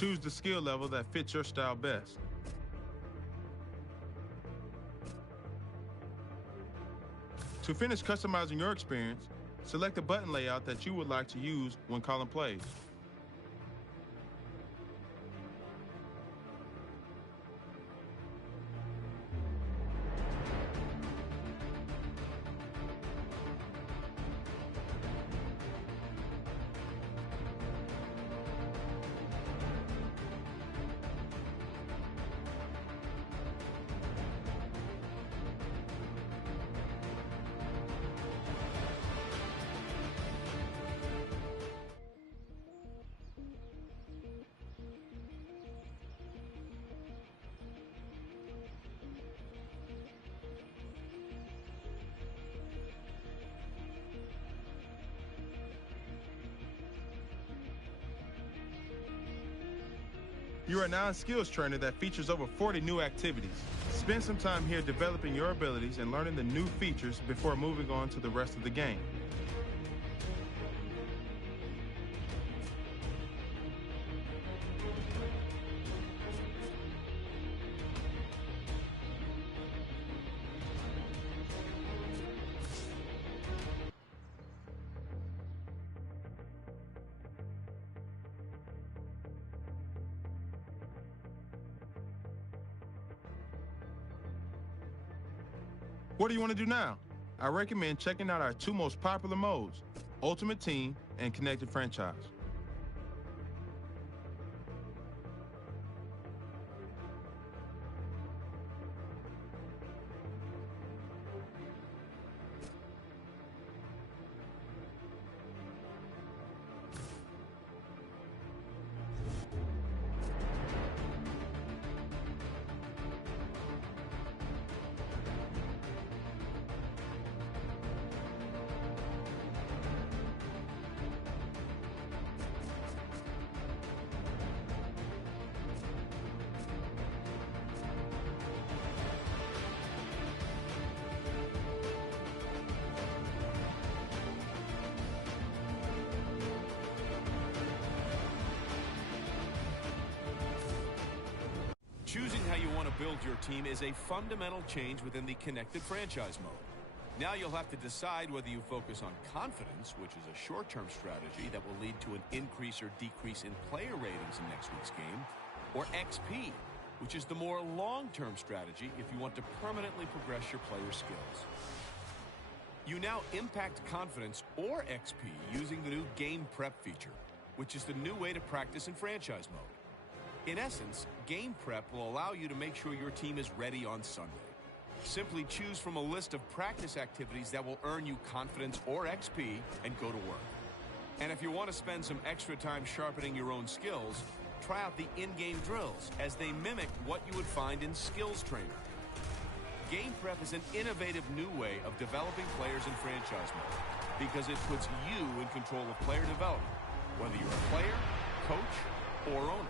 Choose the skill level that fits your style best. To finish customizing your experience, select the button layout that you would like to use when calling plays. You are now a skills trainer that features over 40 new activities. Spend some time here developing your abilities and learning the new features before moving on to the rest of the game. What do you want to do now? I recommend checking out our two most popular modes, Ultimate Team and Connected Franchise. Choosing how you want to build your team is a fundamental change within the Connected Franchise mode. Now you'll have to decide whether you focus on confidence, which is a short-term strategy that will lead to an increase or decrease in player ratings in next week's game, or XP, which is the more long-term strategy if you want to permanently progress your player skills. You now impact confidence or XP using the new Game Prep feature, which is the new way to practice in franchise mode. In essence, Game Prep will allow you to make sure your team is ready on Sunday. Simply choose from a list of practice activities that will earn you confidence or XP and go to work. And if you want to spend some extra time sharpening your own skills, try out the in-game drills as they mimic what you would find in Skills Trainer. Game Prep is an innovative new way of developing players in franchise mode because it puts you in control of player development, whether you're a player, coach, or owner.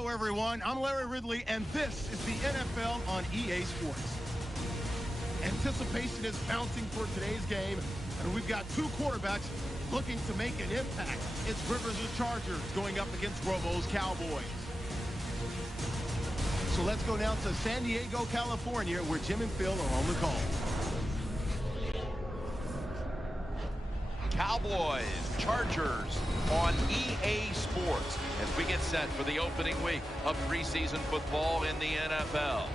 Hello, everyone. I'm Larry Ridley, and this is the NFL on EA Sports. Anticipation is bouncing for today's game, and we've got two quarterbacks looking to make an impact. It's Rivers' Chargers going up against Romo's Cowboys. So let's go down to San Diego, California, where Jim and Phil are on the call. Cowboys, Chargers on EA Sports as we get set for the opening week of preseason football in the NFL.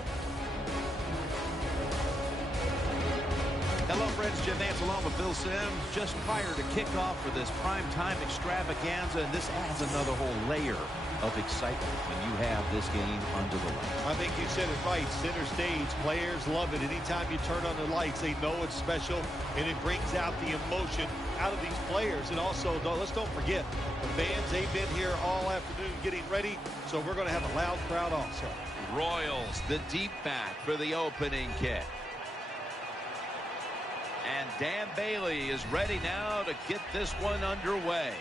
Hello, friends. Jim Nance along with Phil Simms just prior to kickoff for this primetime extravaganza, and this adds another whole layer of excitement when you have this game under the lights. I think you said it right. Center stage. Players love it. Anytime you turn on the lights, they know it's special, and it brings out the emotion out of these players. And also, let's don't forget, the fans, they've been here all afternoon getting ready, so we're going to have a loud crowd also. Royals, the deep back for the opening kick. And Dan Bailey is ready now to get this one underway.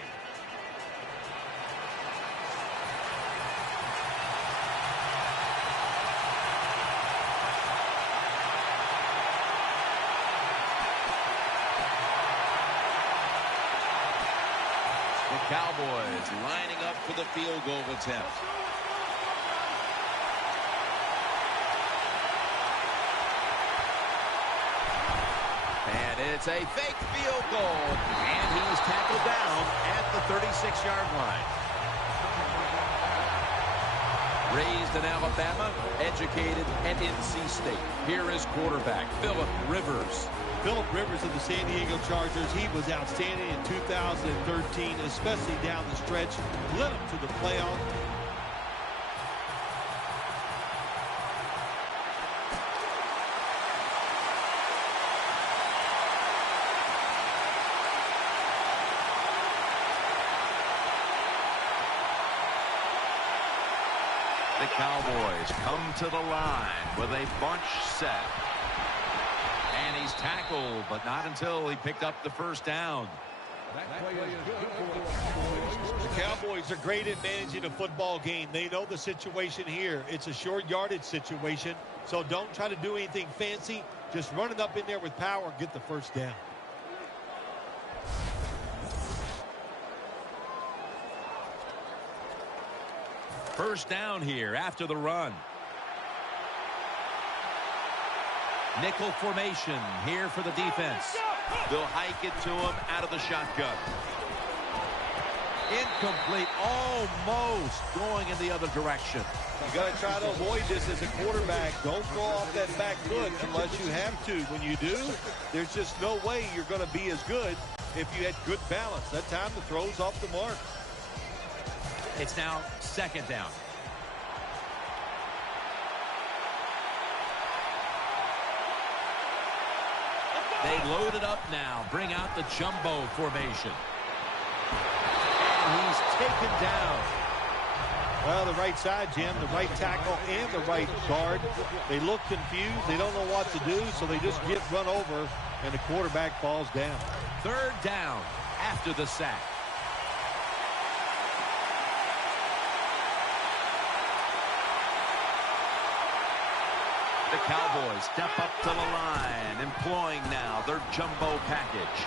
The Cowboys lining up for the field goal attempt. And it's a fake field goal. And he's tackled down at the 36-yard line. Raised in Alabama, educated at NC State. Here is quarterback Philip Rivers. Philip Rivers of the San Diego Chargers, he was outstanding in 2013, especially down the stretch. Led them to the playoff. The Cowboys come to the line with a bunch set. And he's tackled, but not until he picked up the first down. The Cowboys are great at managing a football game. They know the situation here. It's a short yardage situation, so don't try to do anything fancy. Just run it up in there with power and get the first down. First down here after the run. Nickel formation here for the defense. They'll hike it to him out of the shotgun. Incomplete, almost going in the other direction. You got to try to avoid this as a quarterback. Don't throw off that back foot unless you have to. When you do, there's just no way you're going to be as good if you had good balance. That time the throw's off the mark. It's now second down. They load it up now. Bring out the jumbo formation. And he's taken down. Well, the right side, Jim, the right tackle and the right guard. They look confused. They don't know what to do, so they just get run over, and the quarterback falls down. Third down after the sack. The Cowboys step up to the line, employing now their jumbo package.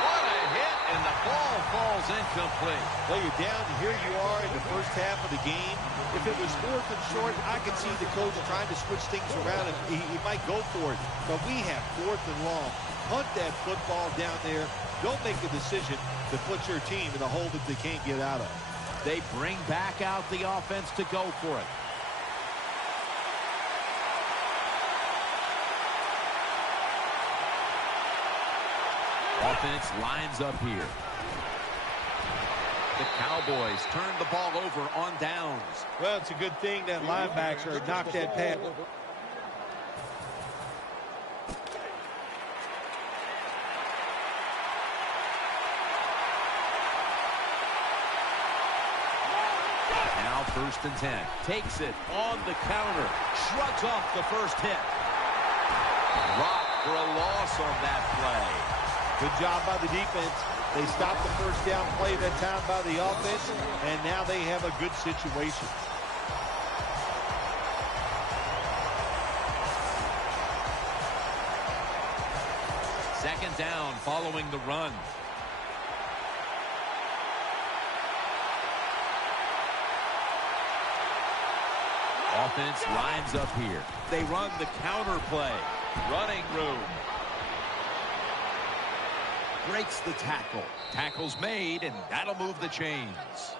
What a hit, and the ball falls incomplete. Well, you're down, here you are in the first half of the game. If it was fourth and short, I could see the coach trying to switch things around, and he might go for it. But we have fourth and long. Hunt that football down there. Don't make a decision to put your team in a hole that they can't get out of. They bring back out the offense to go for it. Offense lines up here. The Cowboys turn the ball over on downs. Well, it's a good thing that linebacker knocked that pass. Now first and 10. Takes it on the counter. Shrugs off the first hit. Rock for a loss on that play. Good job by the defense. They stopped the first down play that time by the offense, and now they have a good situation. Second down following the run. Offense lines up here. They run the counter play. Running room. Breaks the tackle. Tackle's made, and that'll move the chains.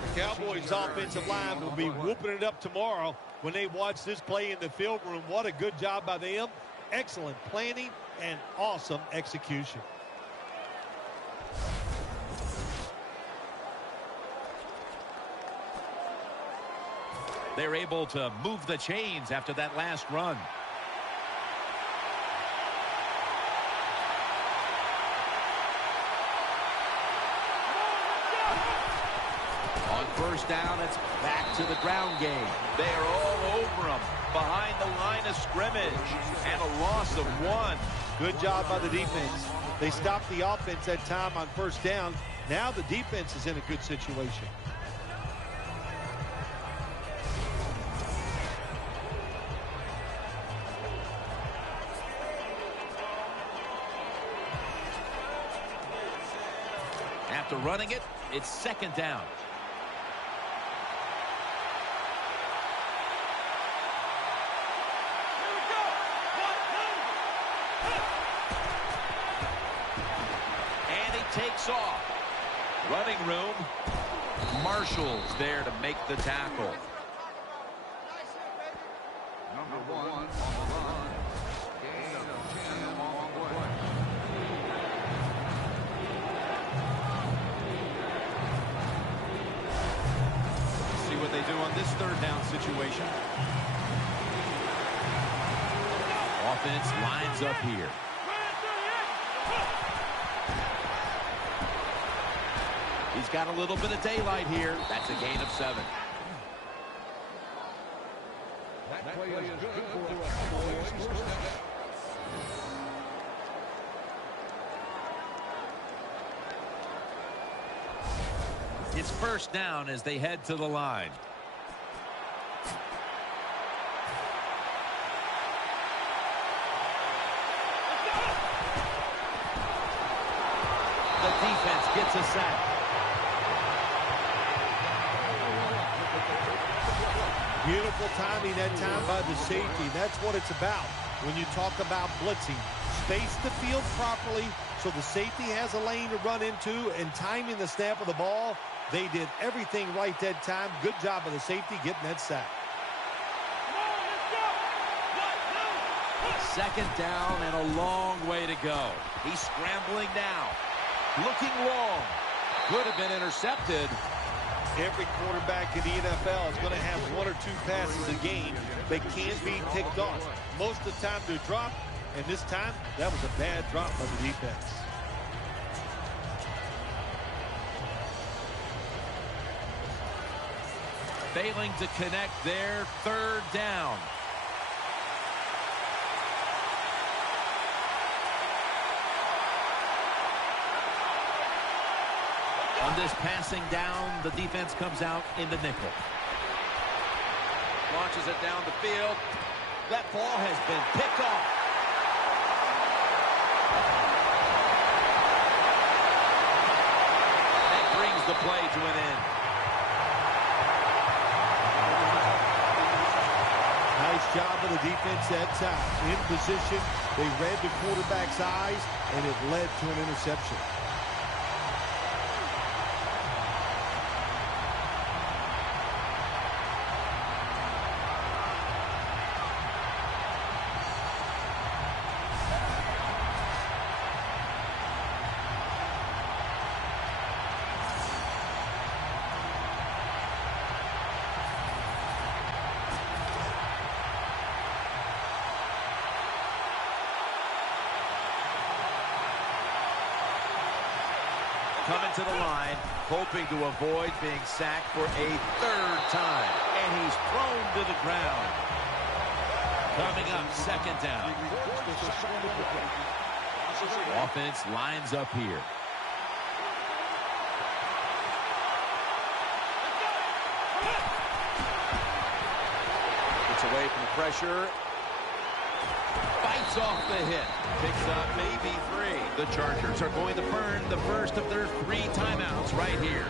The Cowboys' offensive line will be whooping it up tomorrow when they watch this play in the film room. What a good job by them. Excellent planning and awesome execution. They're able to move the chains after that last run. On first down, it's back to the ground game. They are all over them behind the line of scrimmage, and a loss of 1. Good job by the defense. They stopped the offense that time on first down. Now the defense is in a good situation. After running it, it's second down. And he takes off. Running room. Marshall's there to make the tackle. Number 1 on the run. Gain of 10 on the play. See what they do on this third down situation. Offense lines up here. He's got a little bit of daylight here. That's a gain of 7. That play is good for the Cowboys. First down. It's first down as they head to the line. The defense gets a sack. Beautiful timing that time by the safety. That's what it's about when you talk about blitzing. Space the field properly so the safety has a lane to run into, and timing the snap of the ball. They did everything right that time. Good job of the safety getting that sack. Second down and a long way to go. He's scrambling now. Looking long. Could have been intercepted. Every quarterback in the NFL is going to have 1 or 2 passes a game that can be picked off. Most of the time they're dropped, and this time that was a bad drop by the defense. Failing to connect there, third down. On this passing down, the defense comes out in the nickel. Launches it down the field. That ball has been picked off. That brings the play to an end. Nice job of the defense that time. In position, they read the quarterback's eyes, and it led to an interception. Coming to the line, hoping to avoid being sacked for a third time. And he's thrown to the ground. Coming up, second down. Offense lines up here. Gets away from the pressure. Fights off the hit. Picks up maybe 3. The Chargers are going to burn the first of their 3 timeouts right here.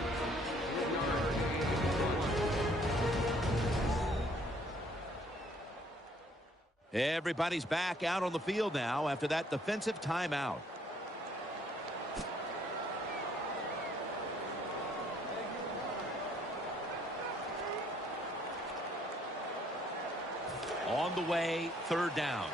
Everybody's back out on the field now after that defensive timeout. On the way, third down.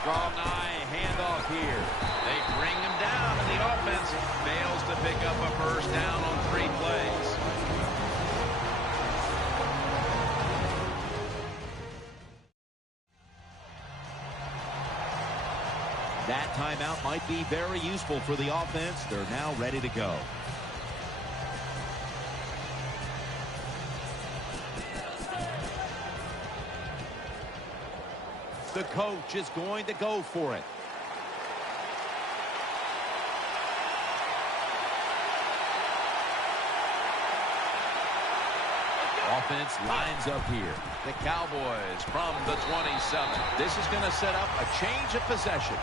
Strong eye handoff here. They bring him down, and the offense fails to pick up a first down on 3 plays. That timeout might be very useful for the offense. They're now ready to go. The coach is going to go for it. Offense lines up here. The Cowboys from the 27. This is going to set up a change of possession.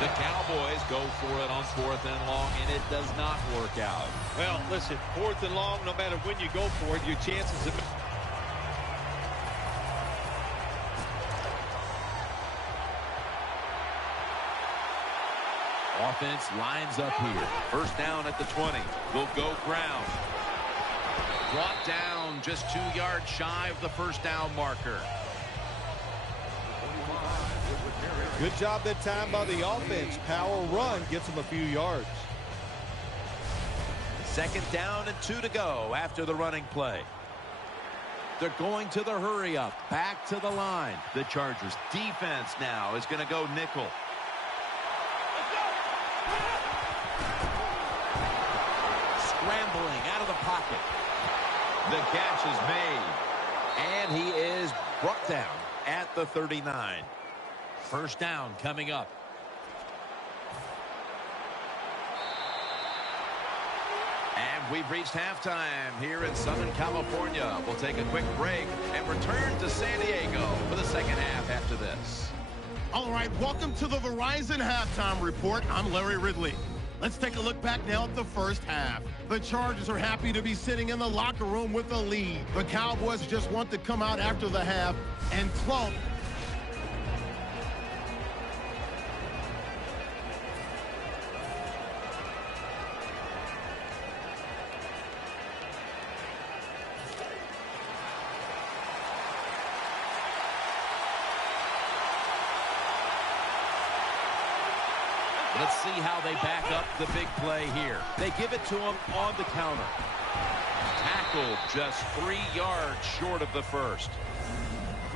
The Cowboys go for it on 4th and long, and it does not work out. Well, listen, 4th and long, no matter when you go for it, your chances of... Offense lines up here. First down at the 20. Will go ground. Brought down just 2 yards shy of the first down marker. Good job that time by the offense. Power run gets them a few yards. Second down and 2 to go after the running play. They're going to the hurry up. Back to the line. The Chargers defense now is going to go nickel. Scrambling out of the pocket. The catch is made. And he is brought down at the 39. First down coming up. And we've reached halftime here in Southern California. We'll take a quick break and return to San Diego for the second half after this. All right, welcome to the Verizon Halftime Report. I'm Larry Ridley. Let's take a look back now at the first half. The Chargers are happy to be sitting in the locker room with a lead. The Cowboys just want to come out after the half and clump. Let's see how they back up the big play here. They give it to him on the counter. Tackled just 3 yards short of the first.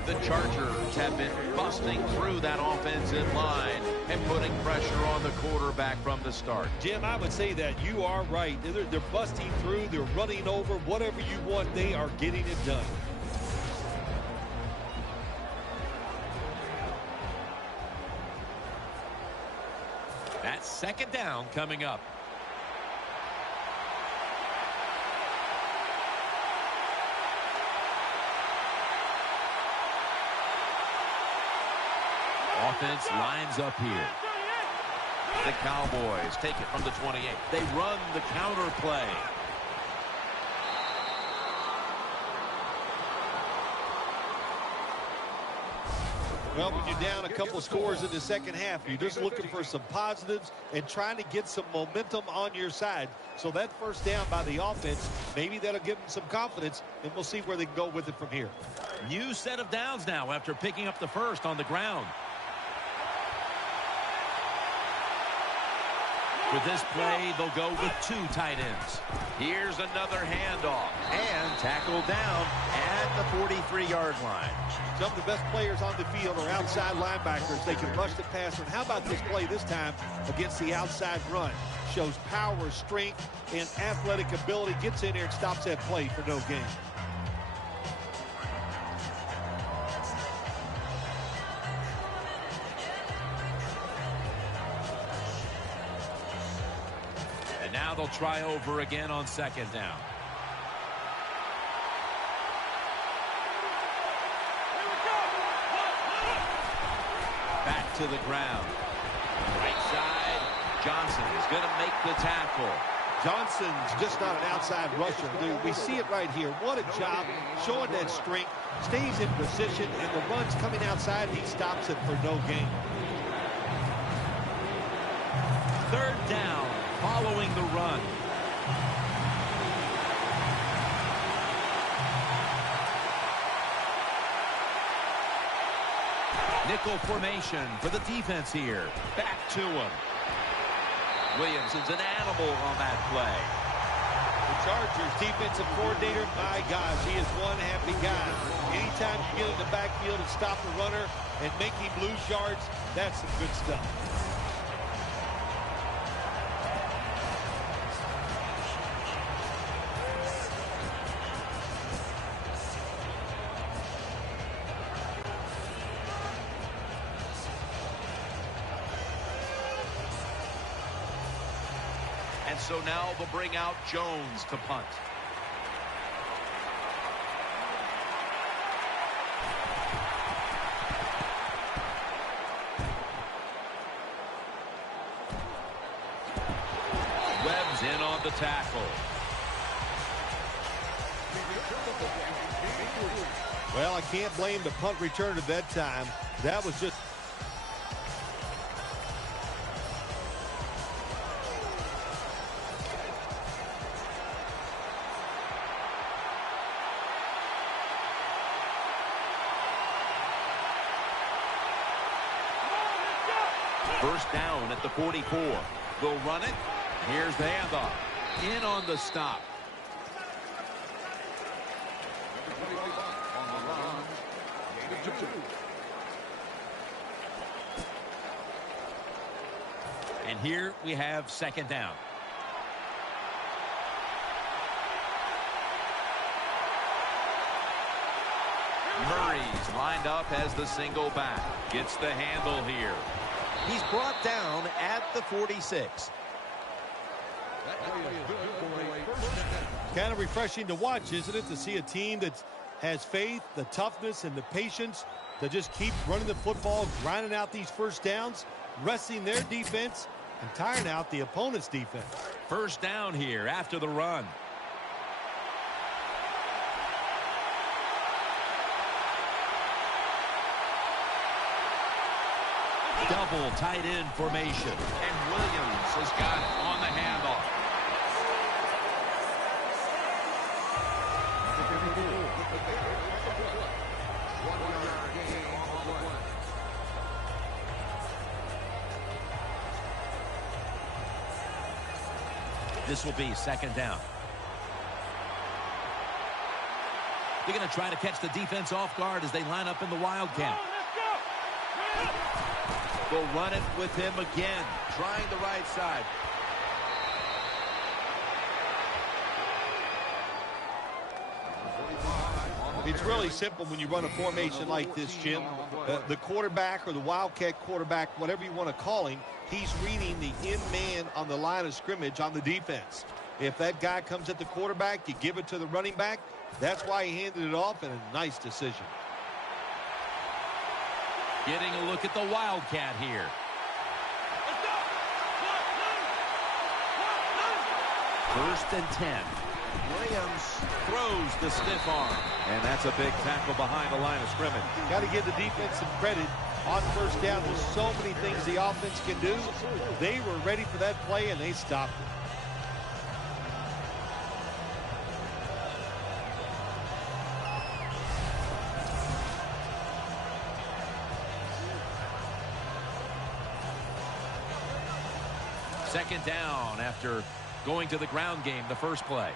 The Chargers have been busting through that offensive line and putting pressure on the quarterback from the start. Jim, I would say that you are right. They're busting through. They're running over. Whatever you want, they are getting it done. That's second down coming up. Offense lines up here. The Cowboys take it from the 28. They run the counter play. Well, when you're down a couple scores in the second half, you're just looking for some positives and trying to get some momentum on your side. So that first down by the offense, maybe that'll give them some confidence, and we'll see where they can go with it from here. New set of downs now after picking up the first on the ground. For this play, they'll go with 2 tight ends. Here's another handoff. And tackled down at the 43-yard line. Some of the best players on the field are outside linebackers. They can rush the passer. And how about this play this time against the outside run? Shows power, strength, and athletic ability. Gets in there and stops that play for no gain. And now they'll try over again on 2nd down. Back to the ground. Right side. Johnson is going to make the tackle. Johnson's just not an outside rusher, dude. We see it right here. What a job showing that strength. Stays in position, and the run's coming outside. He stops it for no gain. 3rd down following the run. Nickel formation for the defense here. Back to him. Williamson's an animal on that play. The Chargers defensive coordinator, my gosh, he is one happy guy. Anytime you get in the backfield and stop the runner and make him lose yards, that's some good stuff. And so now they'll bring out Jones to punt. Webb's in on the tackle. Well, I can't blame the punt return at that time. That was just... First down at the 44. They'll run it. Here's the handoff. In on the stop. And here we have 2nd down. Murray's lined up as the single back. Gets the handle here. He's brought down at the 46. Kind of refreshing to watch, isn't it, to see a team that has faith, the toughness, and the patience to just keep running the football, grinding out these first downs, resting their defense, and tiring out the opponent's defense. First down here after the run. Double tight end formation. And Williams has got it on the handoff. This will be 2nd down. They're going to try to catch the defense off guard as they line up in the wildcat. They'll run it with him again, trying the right side. It's really simple when you run a formation like this, Jim. The quarterback or the wildcat quarterback, whatever you want to call him, he's reading the in man on the line of scrimmage on the defense. If that guy comes at the quarterback, you give it to the running back. That's why he handed it off, and a nice decision. Getting a look at the wildcat here. First and 10. Williams throws the stiff arm. And that's a big tackle behind the line of scrimmage. Got to give the defense some credit. On first down, there's so many things the offense can do. They were ready for that play, and they stopped it. Second down after going to the ground game the first play.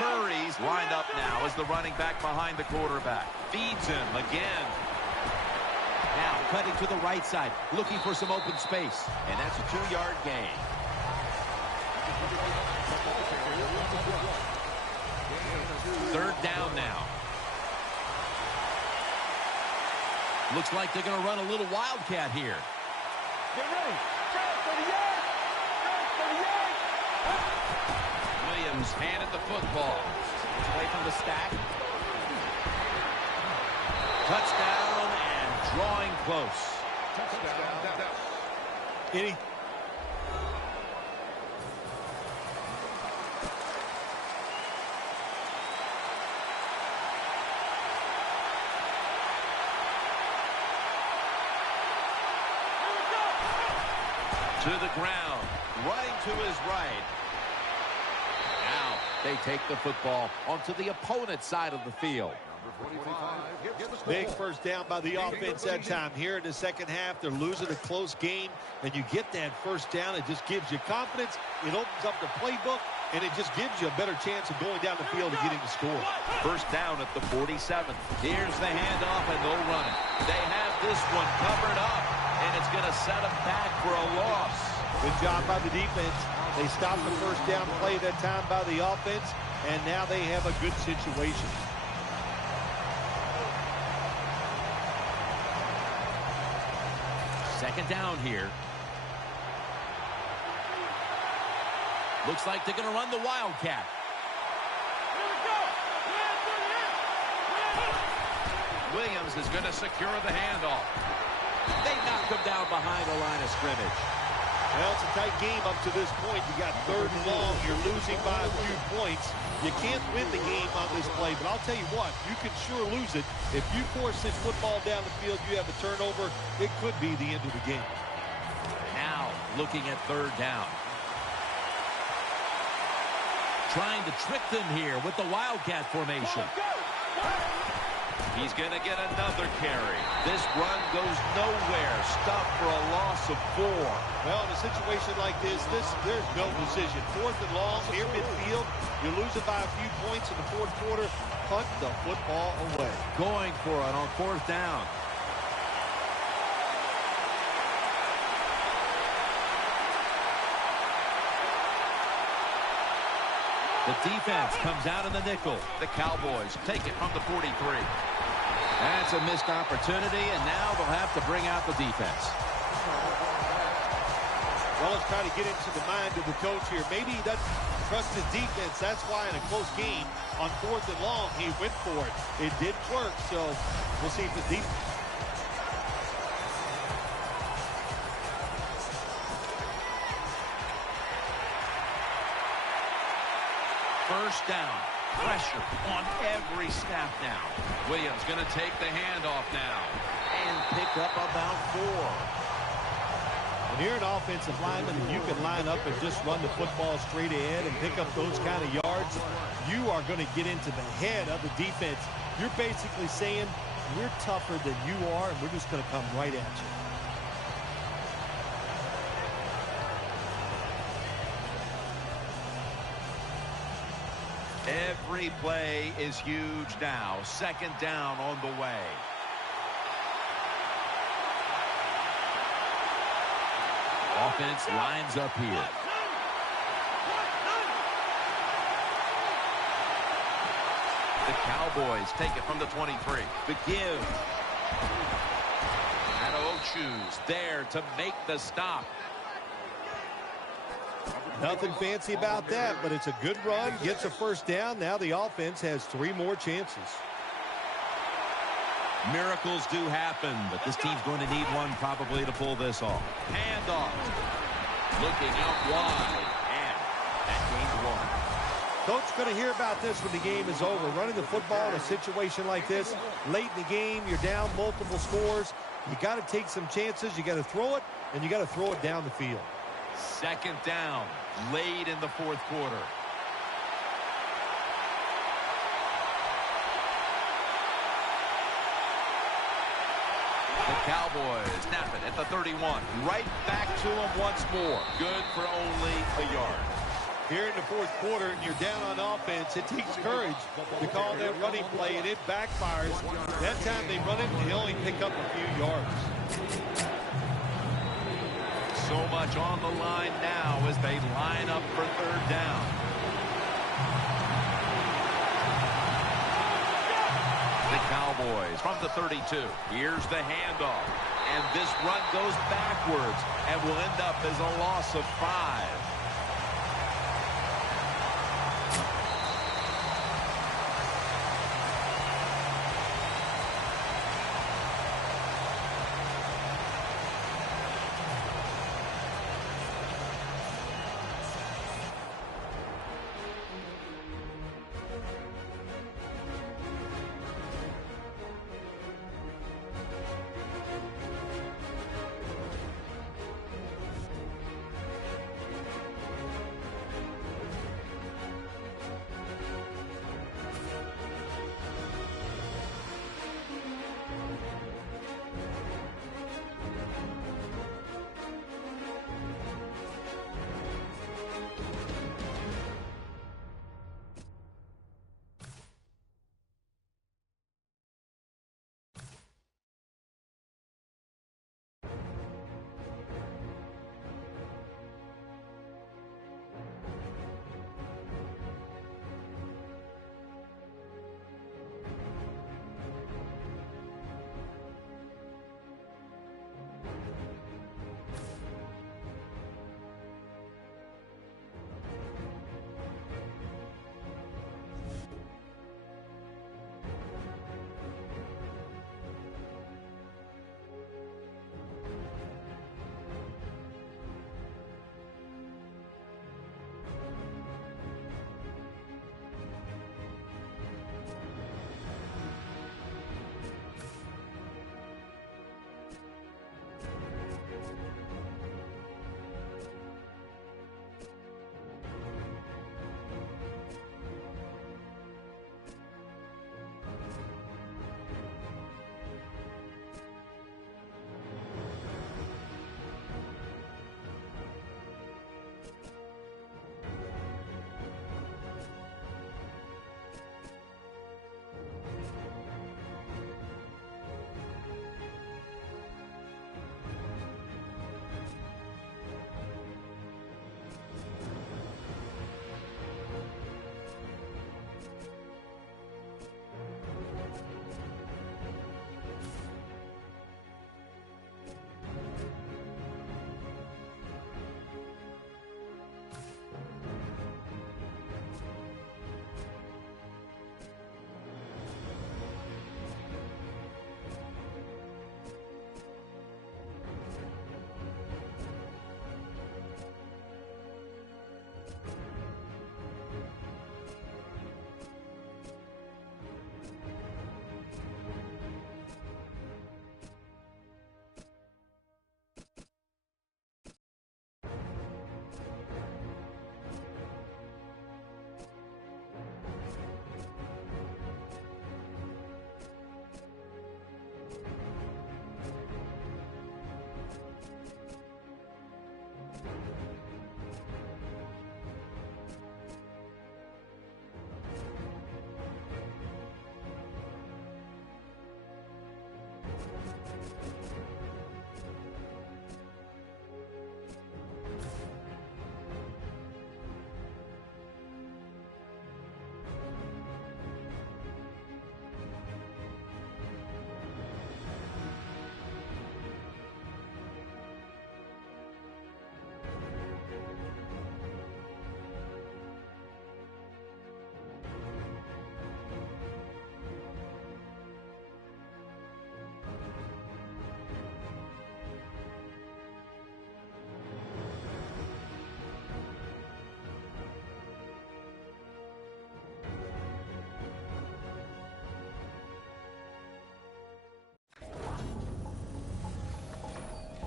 Murray's lined up now as the running back behind the quarterback. Feeds him again. Now cutting to the right side, looking for some open space. And that's a 2-yard gain. Third down now. Looks like they're going to run a little wildcat here. Get ready. For the yard. For the yard. Williams handed the football. It's away from the stack. Touchdown and drawing close. Any to the ground, running to his right. Now they take the football onto the opponent's side of the field. big first down by the offense that time. Here in the second half, they're losing a close game, and you get that first down. It just gives you confidence. It opens up the playbook, and it just gives you a better chance of going down the field and getting the score. First down at the 47. Here's the handoff, and they'll run it. They have this one covered up, and it's going to set them back for a loss. Good job by the defense. They stopped the first down play that time by the offense, and now they have a good situation. Second down here. Looks like they're going to run the wildcat. Williams is going to secure the handoff. They knock him down behind the line of scrimmage. Well, it's a tight game up to this point. You got third and long. You're losing by a few points. You can't win the game on this play, but I'll tell you what, you can sure lose it. If you force this football down the field, you have a turnover, it could be the end of the game. Now looking at third down. Trying to trick them here with the wildcat formation. He's going to get another carry. This run goes nowhere. Stuffed for a loss of 4. Well, in a situation like this, there's no decision. Fourth and long, near midfield. You lose it by a few points in the fourth quarter. Punt the football away. Going for it on fourth down. The defense comes out in the nickel. The Cowboys take it from the 43. That's a missed opportunity, and now they'll have to bring out the defense. Well, let's try to get into the mind of the coach here. Maybe he doesn't trust his defense. That's why in a close game on fourth and long, he went for it. It did work, so we'll see if the defense... First down. Pressure on every snap now. Williams going to take the handoff now and pick up about 4. When you're an offensive lineman and you can line up and just run the football straight ahead and pick up those kind of yards, you are going to get into the head of the defense. You're basically saying, we're tougher than you are, and we're just going to come right at you. Every play is huge now. Second down on the way. Offense lines up here. The Cowboys take it from the 23. The give. Adeochu's there to make the stop. Nothing fancy about that, but it's a good run. Gets a first down. Now the offense has 3 more chances. Miracles do happen, but this team's going to need one probably to pull this off. Handoff. Looking out wide. And that gains 1. Coach going to hear about this when the game is over. Running the football in a situation like this, late in the game, you're down multiple scores. You got to take some chances. You got to throw it, and you got to throw it down the field. Second down, late in the fourth quarter. The Cowboys snap it at the 31. Right back to him once more. Good for only a yard. Here in the fourth quarter, you're down on offense. It takes courage to call that running play, and it backfires. That time they run it, and they only pick up a few yards. So much on the line now as they line up for third down. The Cowboys from the 32. Here's the handoff. And this run goes backwards and will end up as a loss of 5.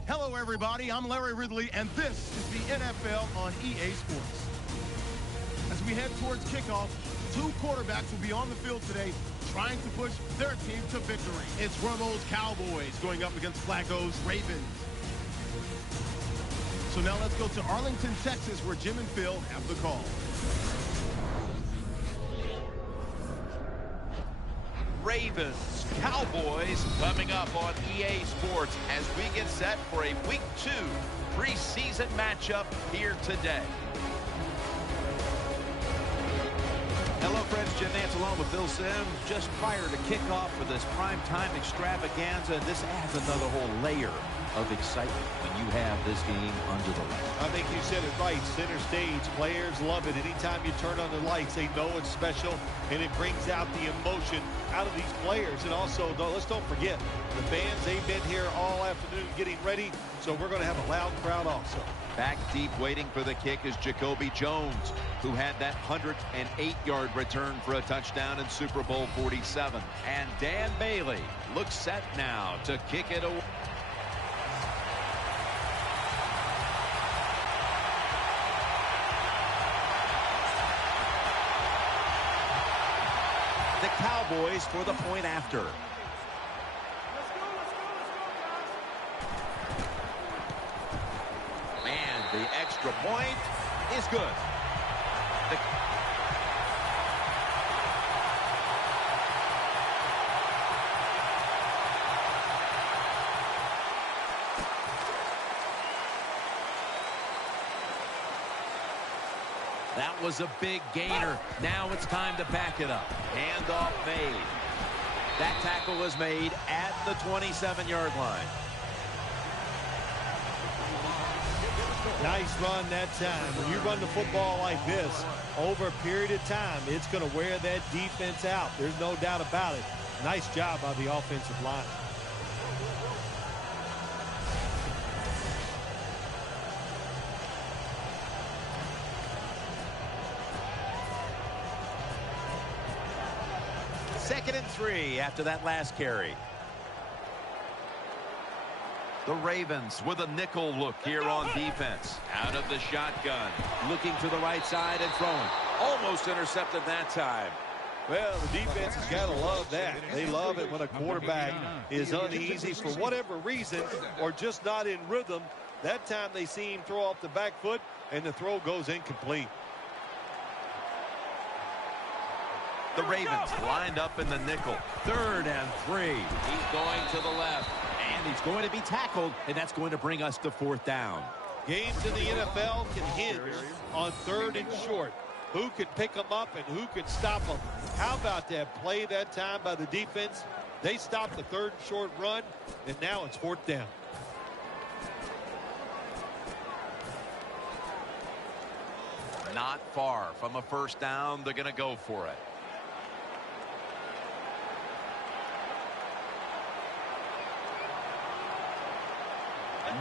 Hello, everybody. I'm Larry Ridley, and this is the NFL on EA Sports. As we head towards kickoff, two quarterbacks will be on the field today trying to push their team to victory. It's Romo's Cowboys going up against Flacco's Ravens. So now let's go to Arlington, Texas, where Jim and Phil have the call. Ravens, Cowboys coming up on EA Sports as we get set for a Week 2 preseason matchup here today. Hello, friends. Jim Nance along with Bill Sims just prior to kickoff for this primetime extravaganza. And this adds another whole layer of excitement when you have this game under the lights. I think you said it right. Center stage. Players love it. Anytime you turn on the lights, they know it's special, and it brings out the emotion out of these players. And also, let's don't forget, the fans, they've been here all afternoon getting ready, so we're going to have a loud crowd also. Back deep waiting for the kick is Jacoby Jones, who had that 108-yard return for a touchdown in Super Bowl 47. And Dan Bailey looks set now to kick it away. The Cowboys for the point after. And the extra point is good. That was a big gainer. Now it's time to back it up. Handoff made. That tackle was made at the 27-yard line. Nice run that time. When you run the football like this over a period of time, it's going to wear that defense out. There's no doubt about it. Nice job by the offensive line. Second and 3 after that last carry. The Ravens with a nickel look here on defense. Out of the shotgun. Looking to the right side and throwing. Almost intercepted that time. Well, the defense has got to love that. They love it when a quarterback is uneasy for whatever reason or just not in rhythm. That time they see him throw off the back foot, and the throw goes incomplete. The Ravens lined up in the nickel. 3rd and 3. He's going to the left. And he's going to be tackled, and that's going to bring us to 4th down. Games in the NFL can hinge on 3rd and short. Who can pick them up and who can stop them? How about that play that time by the defense? They stopped the 3rd and short run, and now it's 4th down. Not far from a first down. They're going to go for it.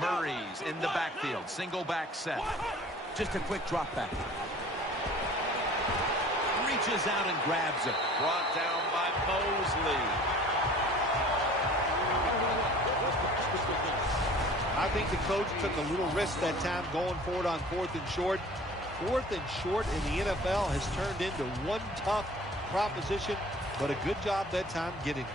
Murray's in the backfield. Single back set. Just a quick drop back. Reaches out and grabs it. Brought down by Mosley. I think the coach took a little risk that time going for it on 4th and short. 4th and short in the NFL has turned into one tough proposition, but a good job that time getting it.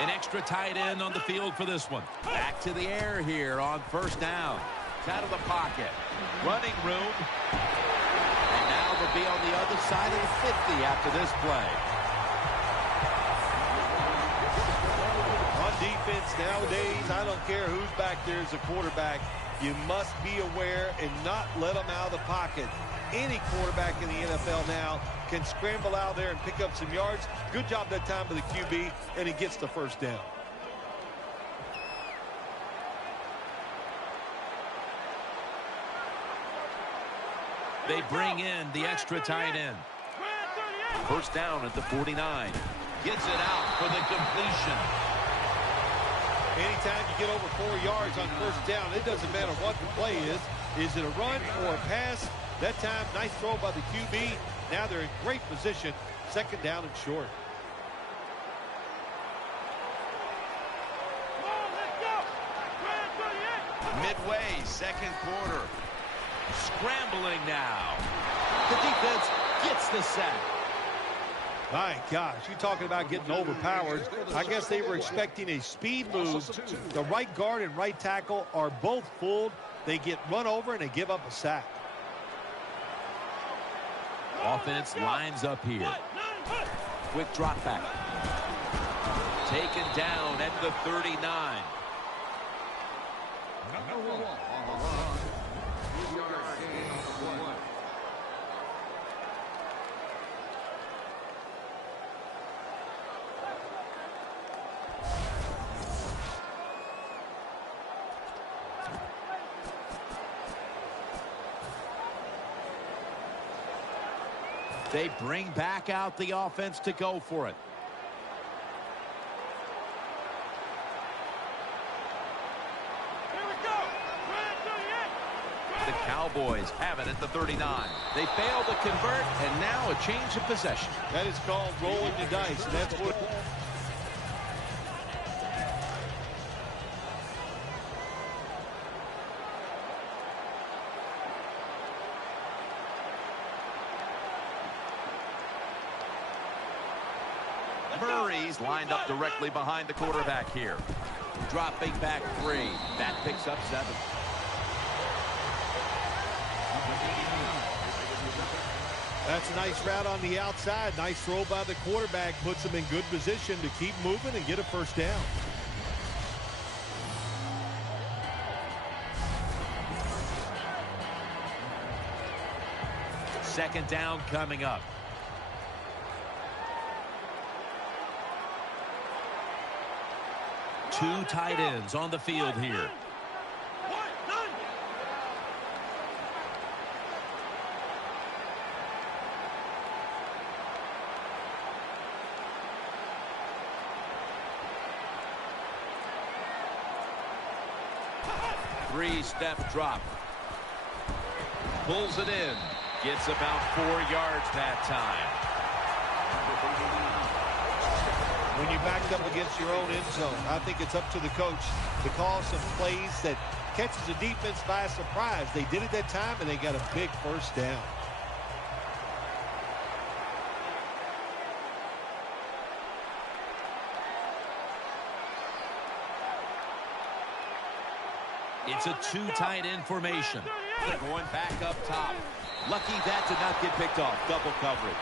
An extra tight end on the field for this one. Back to the air here on first down. It's out of the pocket. Running room. And now they'll be on the other side of the 50 after this play. On defense nowadays, I don't care who's back there as a quarterback. You must be aware and not let them out of the pocket. Any quarterback in the NFL now can scramble out there and pick up some yards. Good job that time by the QB, and he gets the first down. They bring in the extra tight end. First down at the 49. Gets it out for the completion. Anytime you get over 4 yards on first down, it doesn't matter what the play is. Is it a run or a pass? That time, nice throw by the QB. Now they're in great position. 2nd down and short. Midway, second quarter. Scrambling now. The defense gets the sack. My gosh, you're talking about getting overpowered. I guess they were expecting a speed move. The right guard and right tackle are both fooled. They get run over and they give up a sack. Offense lines up here. Quick drop back. Taken down at the 39. Number 1 on the run. 3-yard gain on the play. They bring back out the offense to go for it. The Cowboys have it at the 39. They fail to convert, and now a change of possession. That is called rolling the dice, and that's what... Murray's lined up directly behind the quarterback here. Dropping back 3. That picks up 7. That's a nice route on the outside. Nice throw by the quarterback. Puts him in good position to keep moving and get a first down. Second down coming up. Two tight ends on the field here. Three-step drop. Pulls it in. Gets about 4 yards that time. When you're backed up against your own end zone, I think it's up to the coach to call some plays that catches the defense by surprise. They did it that time, and they got a big first down. It's a two tight end formation. They're going back up top. Lucky that did not get picked off. Double coverage.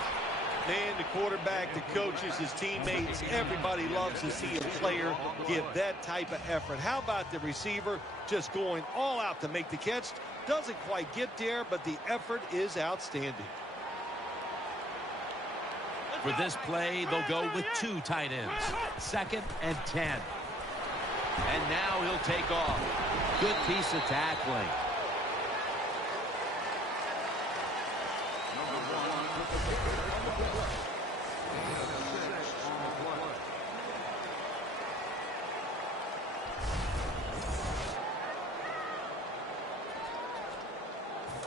Man, the quarterback, the coaches, his teammates, everybody loves to see a player give that type of effort. How about the receiver just going all out to make the catch? Doesn't quite get there, but the effort is outstanding. For this play, they'll go with two tight ends. 2nd and 10. And now he'll take off. Good piece of tackling.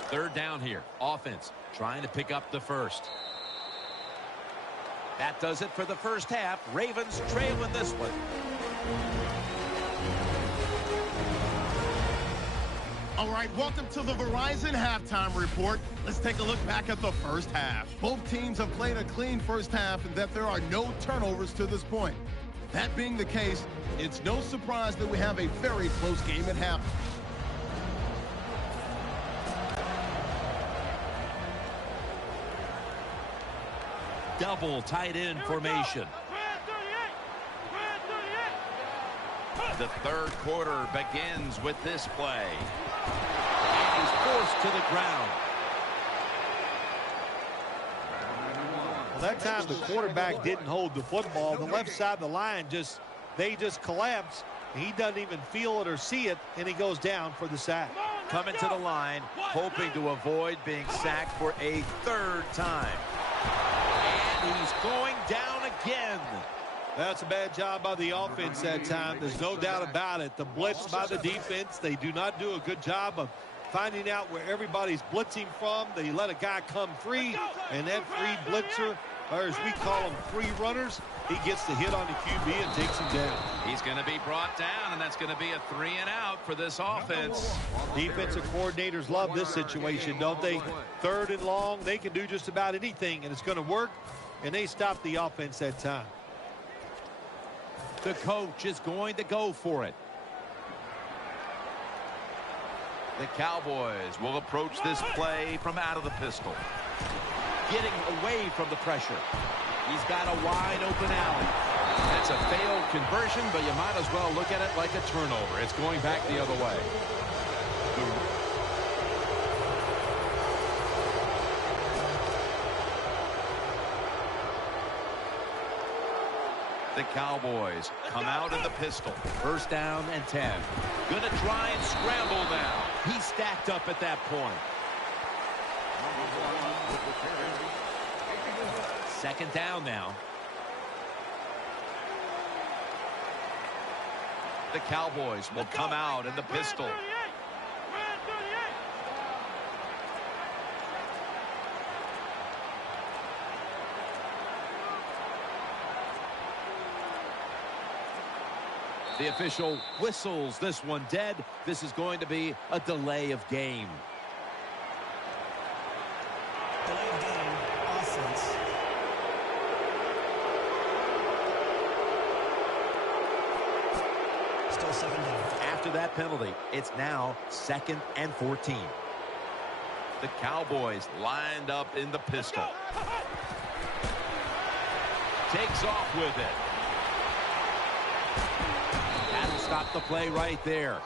Third down here. Offense trying to pick up the first. That does it for the first half. Ravens trailing this one. All right, welcome to the Verizon Halftime Report. Let's take a look back at the first half. Both teams have played a clean first half and that there are no turnovers to this point. That being the case, it's no surprise that we have a very close game at half. Double tight end formation. The third quarter begins with this play. And he's forced to the ground. Well, that time the quarterback didn't hold the football. The left side of the line they just collapse. He doesn't even feel it or see it, and he goes down for the sack. Coming to the line, hoping to avoid being sacked for a third time. And he's going down again. That's a bad job by the offense that time. There's no doubt about it. The blitz by the defense, they do not do a good job of finding out where everybody's blitzing from. They let a guy come free, and that free blitzer, or as we call them, free runners, He gets the hit on the QB and takes him down. He's going to be brought down, and that's going to be a 3 and out for this offense. Defensive coordinators love this situation, don't they? 3rd and long, they can do just about anything, and it's going to work, and they stop the offense that time. The coach is going to go for it. The Cowboys will approach this play from out of the pistol. Getting away from the pressure. He's got a wide open alley. That's a failed conversion, but you might as well look at it like a turnover. It's going back the other way. The Cowboys come out in the pistol. 1st down and 10. Gonna try and scramble now. He's stacked up at that point. 2nd down now. The Cowboys will come out in the pistol. The official whistles this one dead. This is going to be a delay of game. Delay of game, offense. Still 7 down. After that penalty, it's now 2nd and 14. The Cowboys lined up in the pistol. Takes off with it. That'll stop the play right there.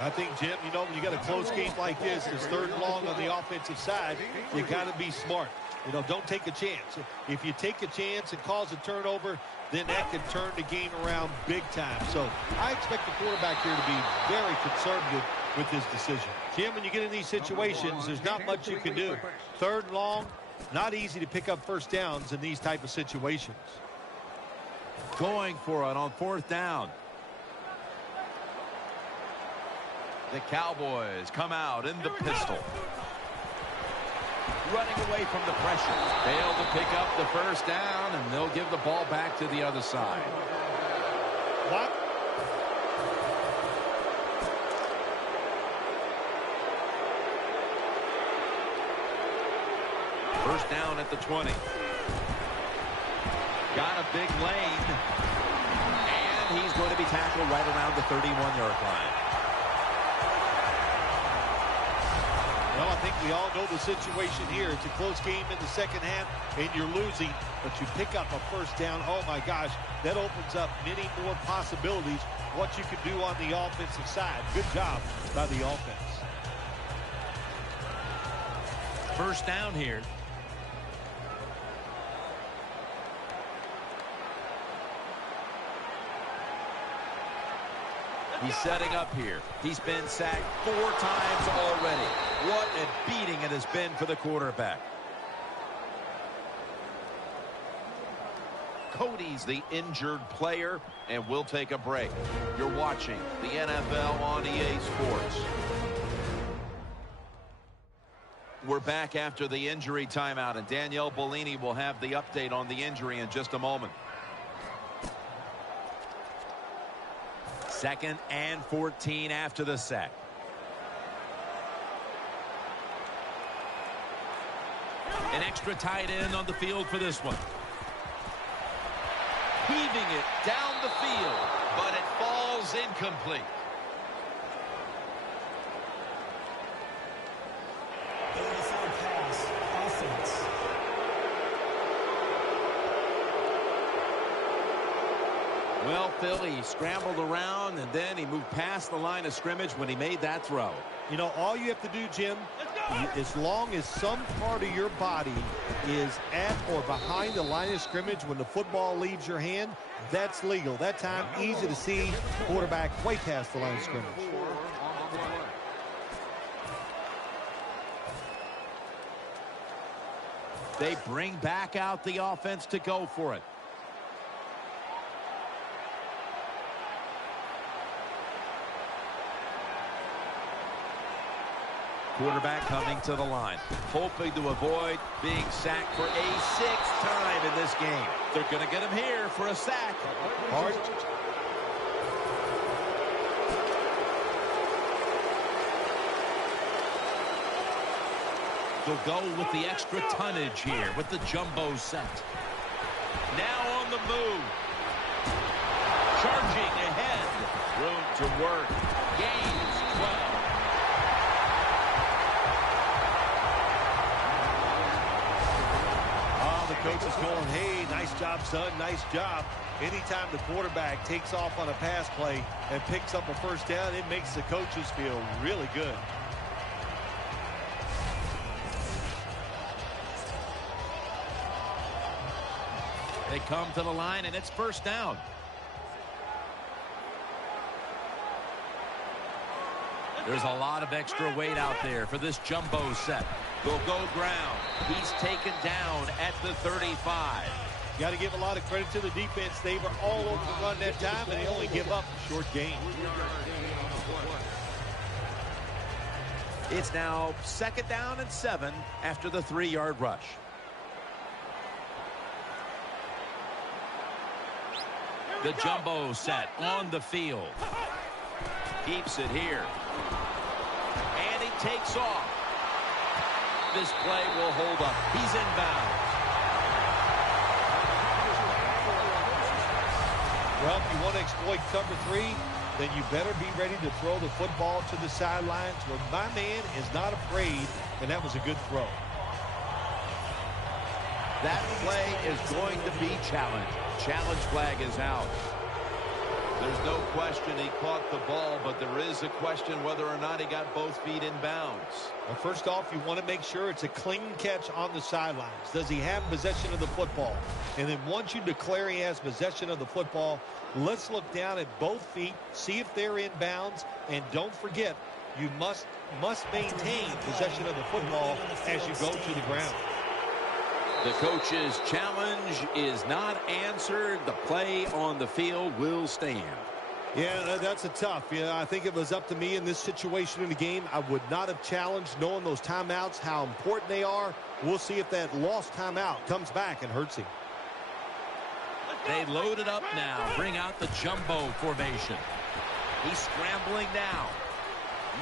I think, Jim, you know, when you got a close game like this, it's 3rd and long on the offensive side, you got to be smart. You know, don't take a chance. If you take a chance and cause a turnover, then that can turn the game around big time. So I expect the quarterback here to be very conservative with his decision. Jim, when you get in these situations, there's not much you can do. 3rd and long, not easy to pick up 1st downs in these type of situations. Going for it on 4th down. The Cowboys come out in the pistol. Running away from the pressure. Failed to pick up the 1st down, and they'll give the ball back to the other side. What? First down at the 20. Got a big lane. And he's going to be tackled right around the 31-yard line. Well, I think we all know the situation here. It's a close game in the 2nd half, and you're losing, but you pick up a 1st down. Oh, my gosh, that opens up many more possibilities, what you can do on the offensive side. Good job by the offense. 1st down here. He's setting up here. He's been sacked 4 times already. What a beating it has been for the quarterback. Cody's the injured player, and we'll take a break. You're watching the NFL on EA Sports. We're back after the injury timeout, and Danielle Bellini will have the update on the injury in just a moment. 2nd and 14 after the sack. An extra tight end on the field for this one. Heaving it down the field, but it falls incomplete. Going to forward pass, offense. Well, Phil, he scrambled around, and then he moved past the line of scrimmage when he made that throw. You know, all you have to do, Jim, as long as some part of your body is at or behind the line of scrimmage when the football leaves your hand, that's legal. That time, easy to see quarterback way past the line of scrimmage. They bring back out the offense to go for it. Quarterback coming to the line, hoping to avoid being sacked for a 6th time in this game. They're going to get him here for a sack. Hard. They'll go with the extra tonnage here with the jumbo set. Now on the move. Charging ahead. Room to work. Gains 12. The coach is going, hey, nice job, son, nice job. Anytime the quarterback takes off on a pass play and picks up a first down, it makes the coaches feel really good. They come to the line, and it's first down. There's a lot of extra weight out there for this jumbo set. They'll go ground. He's taken down at the 35. You got to give a lot of credit to the defense. They were all over the run that time, and they only give up a short gain. It's now 2nd down and 7 after the 3-yard rush. The jumbo set on the field. Keeps it here. And he takes off. This play will hold up. He's inbound. Well, if you want to exploit cover 3, then you better be ready to throw the football to the sidelines where my man is not afraid, and that was a good throw. That play is going to be challenged. Challenge flag is out. There's no question he caught the ball, but there is a question whether or not he got both feet in bounds. Well, first off, you want to make sure it's a clean catch on the sidelines. Does he have possession of the football? And then once you declare he has possession of the football, let's look down at both feet, see if they're in bounds, and don't forget, you must maintain possession of the football as you go to the ground. The coach's challenge is not answered. The play on the field will stand. Yeah, that's a tough. I think if it was up to me in this situation in the game, I would not have challenged, knowing those timeouts, how important they are. We'll see if that lost timeout comes back and hurts him. They load it up now. Bring out the jumbo formation. He's scrambling now.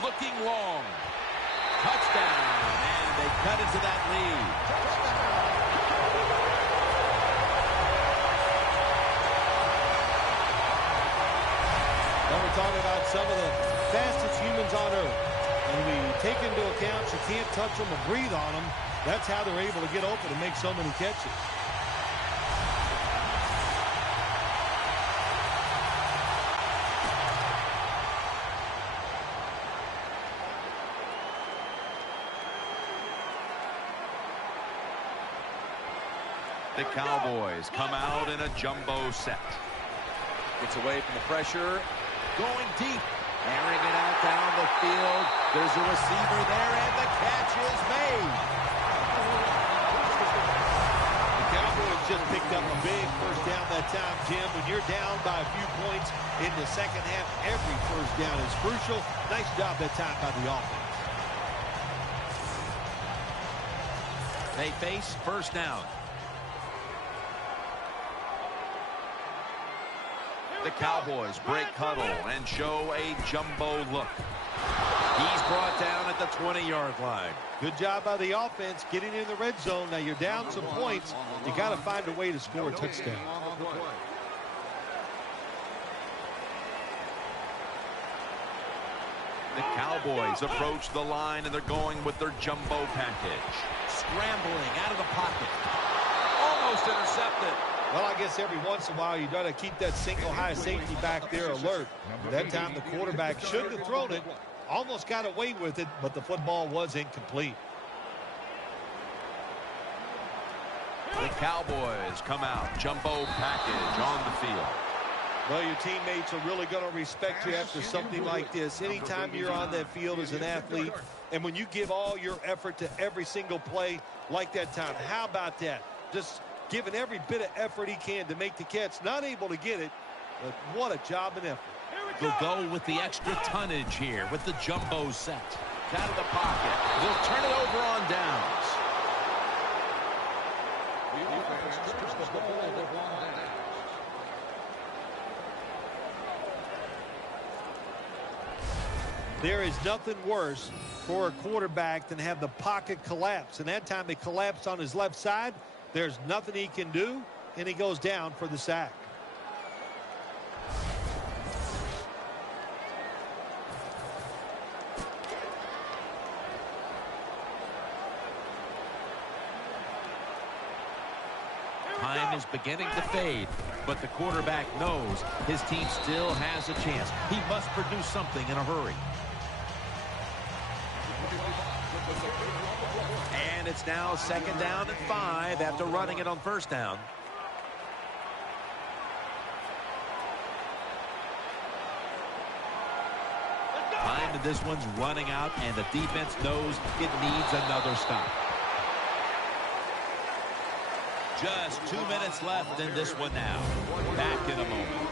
Looking long. Touchdown. And they cut into that lead. Now we're talking about some of the fastest humans on earth. And we take into account you can't touch them or breathe on them. That's how they're able to get open and make so many catches. The Cowboys come out in a jumbo set. Gets away from the pressure. Going deep. Airing it out down the field. There's a receiver there, and the catch is made. The Cowboys just picked up a big first down that time, Jim. When you're down by a few points in the second half, every first down is crucial. Nice job that time by the offense. They face first down. The Cowboys break huddle and show a jumbo look. He's brought down at the 20-yard line. Good job by the offense getting in the red zone. Now you're down some points. You got to find a way to score a touchdown. The Cowboys approach the line, and they're going with their jumbo package. Scrambling out of the pocket. Almost intercepted. Well, I guess every once in a while you got to keep that single high safety back there alert. That time the quarterback shouldn't have thrown it. Almost got away with it, but the football was incomplete. The Cowboys come out, jumbo package on the field. Well, your teammates are really going to respect you after something like this. Anytime you're on that field as an athlete, and when you give all your effort to every single play like that time, how about that? Just giving every bit of effort he can to make the catch. Not able to get it, but what a job and effort. They'll go with the extra tonnage here with the jumbo set. out of the pocket. They'll turn it over on downs. The offense strips the ball with 1 down. There is nothing worse for a quarterback than have the pocket collapse. And that time it collapsed on his left side. There's nothing he can do, and he goes down for the sack. Time is beginning to fade, but the quarterback knows his team still has a chance. He must produce something in a hurry. And it's now 2nd down and 5 after running it on 1st down. Time in this one's running out, and the defense knows it needs another stop. Just 2 minutes left in this one now. Back in a moment.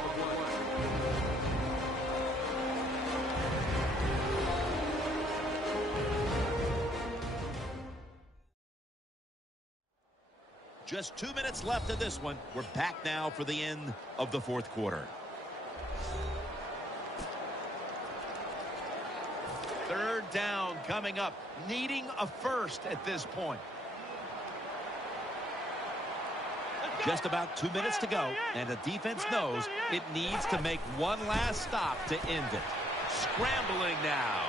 Just 2 minutes left in this one. We're back now for the end of the 4th quarter. 3rd down coming up. Needing a first at this point. Just about 2 minutes to go, and the defense knows it needs to make one last stop to end it. Scrambling now.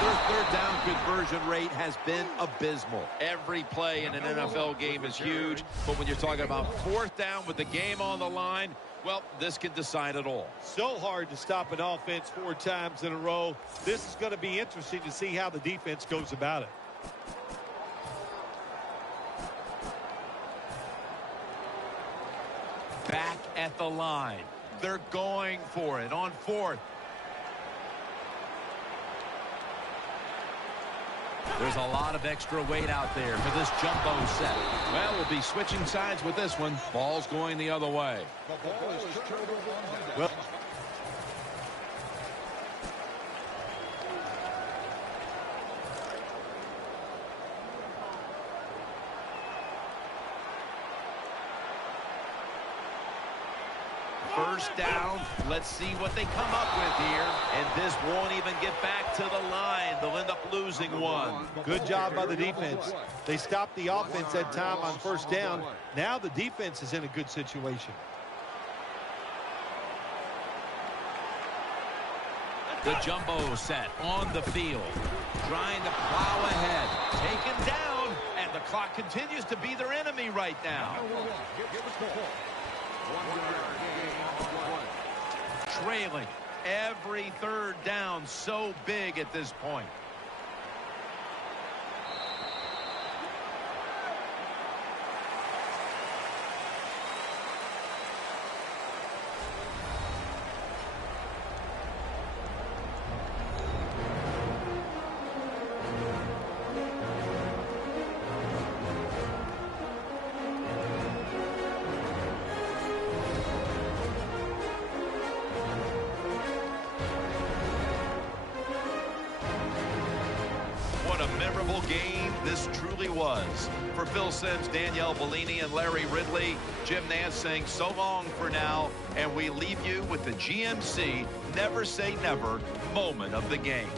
Their 3rd down conversion rate has been abysmal. Every play in an NFL game is huge, but when you're talking about 4th down with the game on the line, well, this can decide it all. So hard to stop an offense 4 times in a row. This is going to be interesting to see how the defense goes about it. Back at the line. They're going for it on 4th. There's a lot of extra weight out there for this jumbo set. Well, we'll be switching sides with this one. Ball's going the other way. The ball is turned over on Well, First down. Let's see what they come up with here. And this won't even get back to the line. They'll end up losing one. good job by the defense. They stopped the offense that time on 1st down. Now the defense is in a good situation. The jumbo set on the field. Trying to plow ahead. Taken down. And the clock continues to be their enemy right now. Trailing every 3rd down, so big at this point. Game this truly was. For Phil Simms, Danielle Bellini, and Larry Ridley, Jim Nance saying so long for now, and we leave you with the GMC Never Say Never moment of the game.